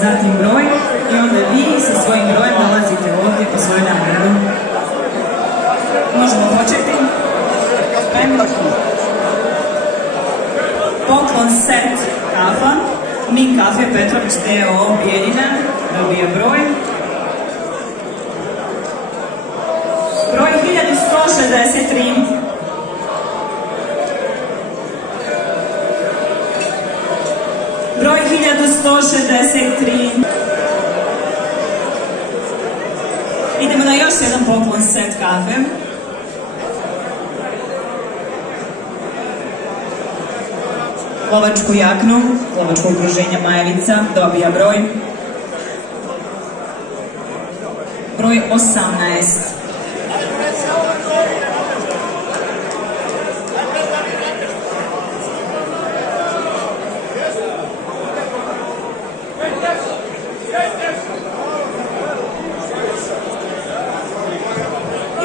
Zatim broj i onda vi sa svojim brojem dolazite ovdje po svoju nagradu. Možemo početi. Spremno. Poklon set kafa. Mi kafe Petrović D.O. Bijeljina dobija broj. Broj 1163. Broj 1163. Idemo na još jedan poklon set kafe. Lovačku jaknu, lovačko okruženja Majevica, dobija broj. Broj 18.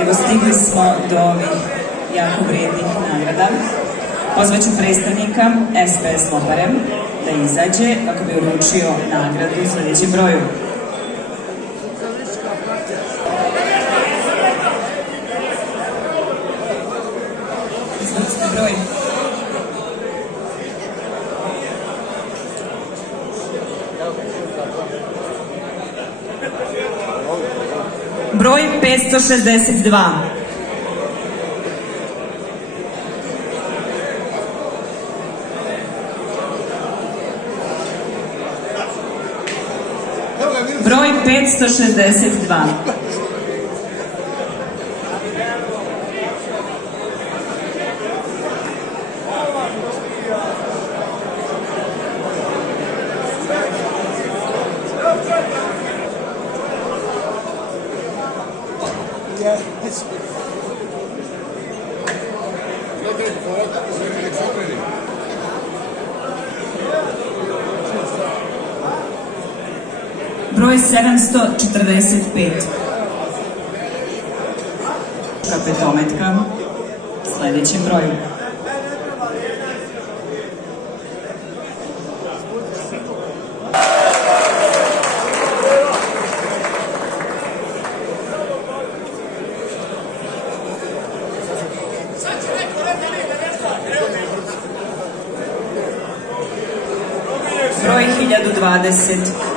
Evo, stigli smo do ovih jako vrijednih nagrada. Pozvaću predstavnika SPS Lopare da izađe kako bi uručio nagradu u sljedećem broju. Izvucite broj. Broj 562. Broj 562. Broj 745. Petometka. Sljedećem broju. Broj 1020.